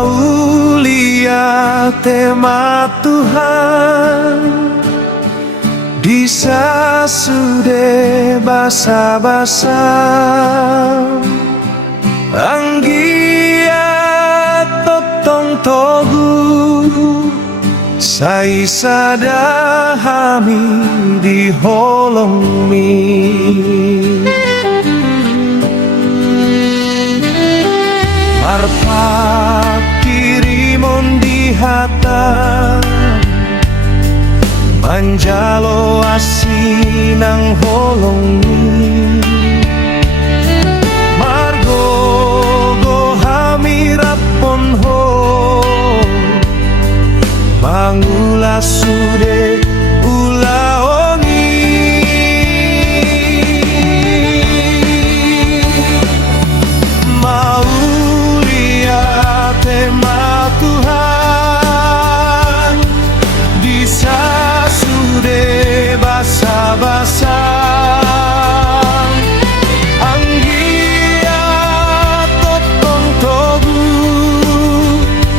Mau lihat tema Tuhan Disa sude basa-basa Anggia totong togu Sai sada hami di holong mi Marpa kirimon di hata Manjalo asinang holong mi Margo go hamirapon ho Mangula sude ulaongi Mau lihat tema Tuhan Bisa sude basa-basa Anggia totong togu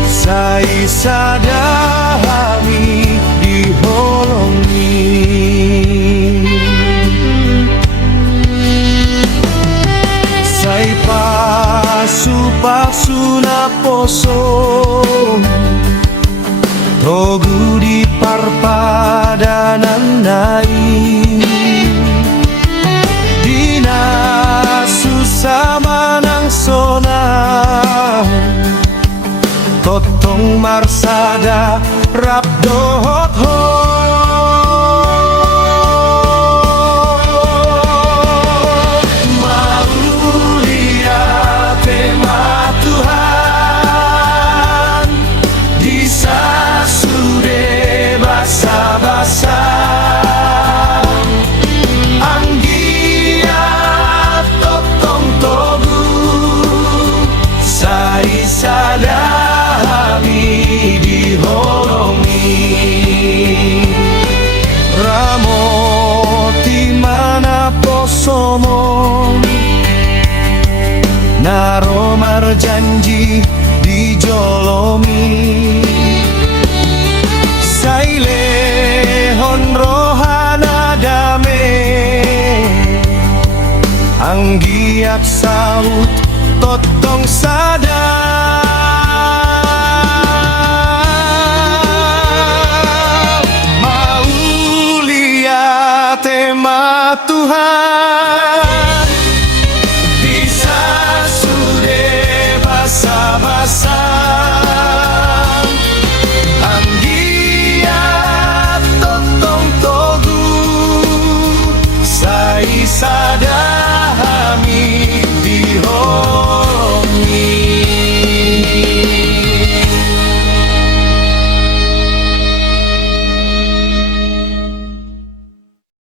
Sai sada Pasu na poso Togu di parpadanan nai Dina susama nang sona Totong marsada rap dohot ho Naromar janji dijolomi Saile honrohana dame Anggiak saut totong sada Mau lihat tema Tuhan